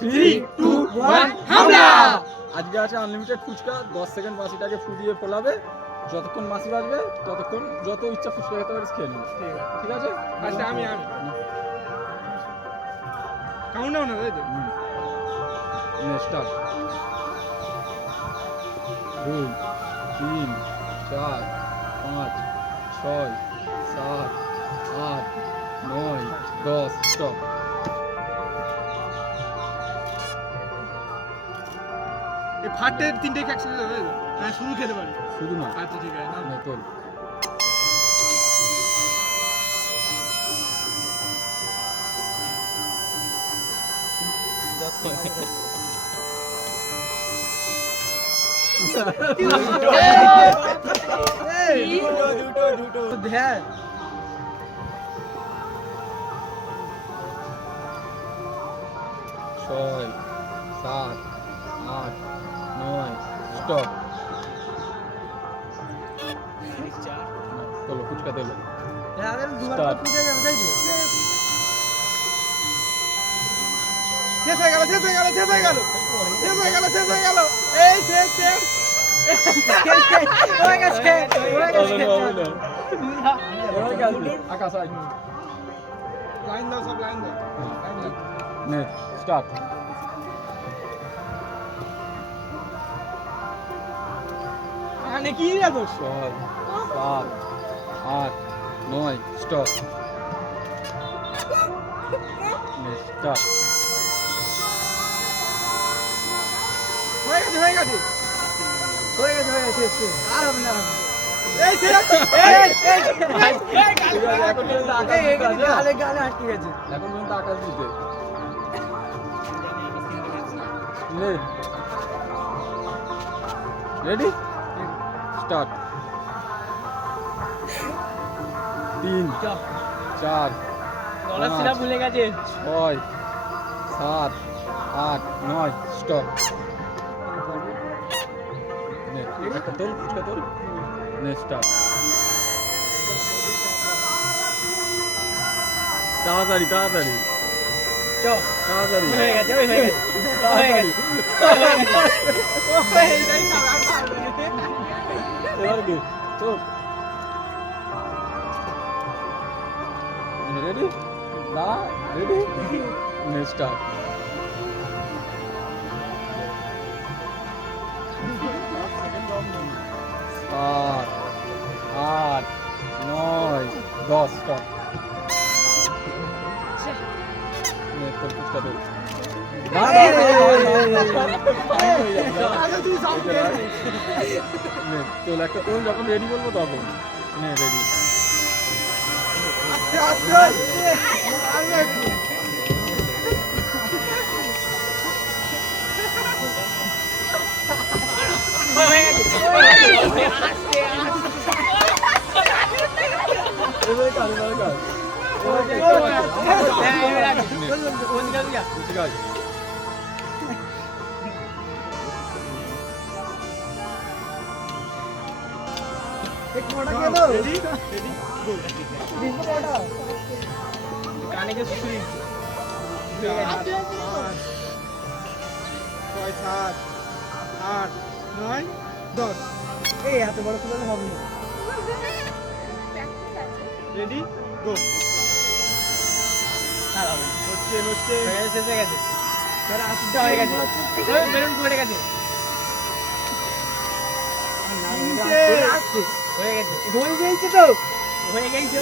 3, 2, 1 হামলা! আজকে আছে আনলিমিটেড ফুচকা। 10 সেকেন্ড মাছিটাকে ফু দিয়ে ফোলাবে, যতক্ষণ মাছি বাজবে ততক্ষণ যত ইচ্ছা ফুচকা খেতে পারিস খেয়ে নিবি। ঠিক আছে? আচ্ছা আমি কাউন্টডাউন হবে তো। স্টার্ট। 2, 3, 4, 5, 6, 7, 8, 9, 10 স্টপ। এই ফাটের তিনটে একসাথে হবে তো? হ্যাঁ শুরু খেতে পারি। শুধু না, আচ্ছা ঠিক আছে নাও। তোল। দুটো ধ্যান 6, 7, 8, 9 স্টপ। তোলো ফুচকা তোলো। Start. শেষ হয়ে গেল এই শেষ আকাশ আয়। লাইন দাও সব লাইন দাও নে স্টার্ট। মানে কি রে দোষ 6, 7, 8, 9 স্টপ। নে স্টার্ট। হয়ে গেছে আর হবে না এই শেষ এখন পর্যন্ত আকাশ আটকে গেছে এখন পর্যন্ত আকাশ দিতে নে রেডি স্টার্ট। 3, 4, ভুলে গেছে 6, 7, 8, 9 স্টপ। নে একটা তোল ফুচকা তোল। নে স্টার্ট। তাড়াতাড়ি তাড়াতাড়ি তাড়াতাড়ি হয়ে গেছে তাড়াতাড়ি এবার কি চল। রেডি না রেডি নে স্টার্ট। আট, 8, 9, 10 স্টপ। নে তোর ফুচকা তোল। নে তোল একটা তোল, যখন রেডি বলবো তখন নে রেডি। এবারে কাজ ঠিক আছে। কানে কে শুনি 6, 7, 8, 9, 10 এই এত বড় ফুল হবে না। রেডি গো হচ্ছে শেষ হয়ে গেছে আটটা হয়ে গেছে বেলুন পড়ে গেছে হয়ে গেছে তো হয়ে গেছে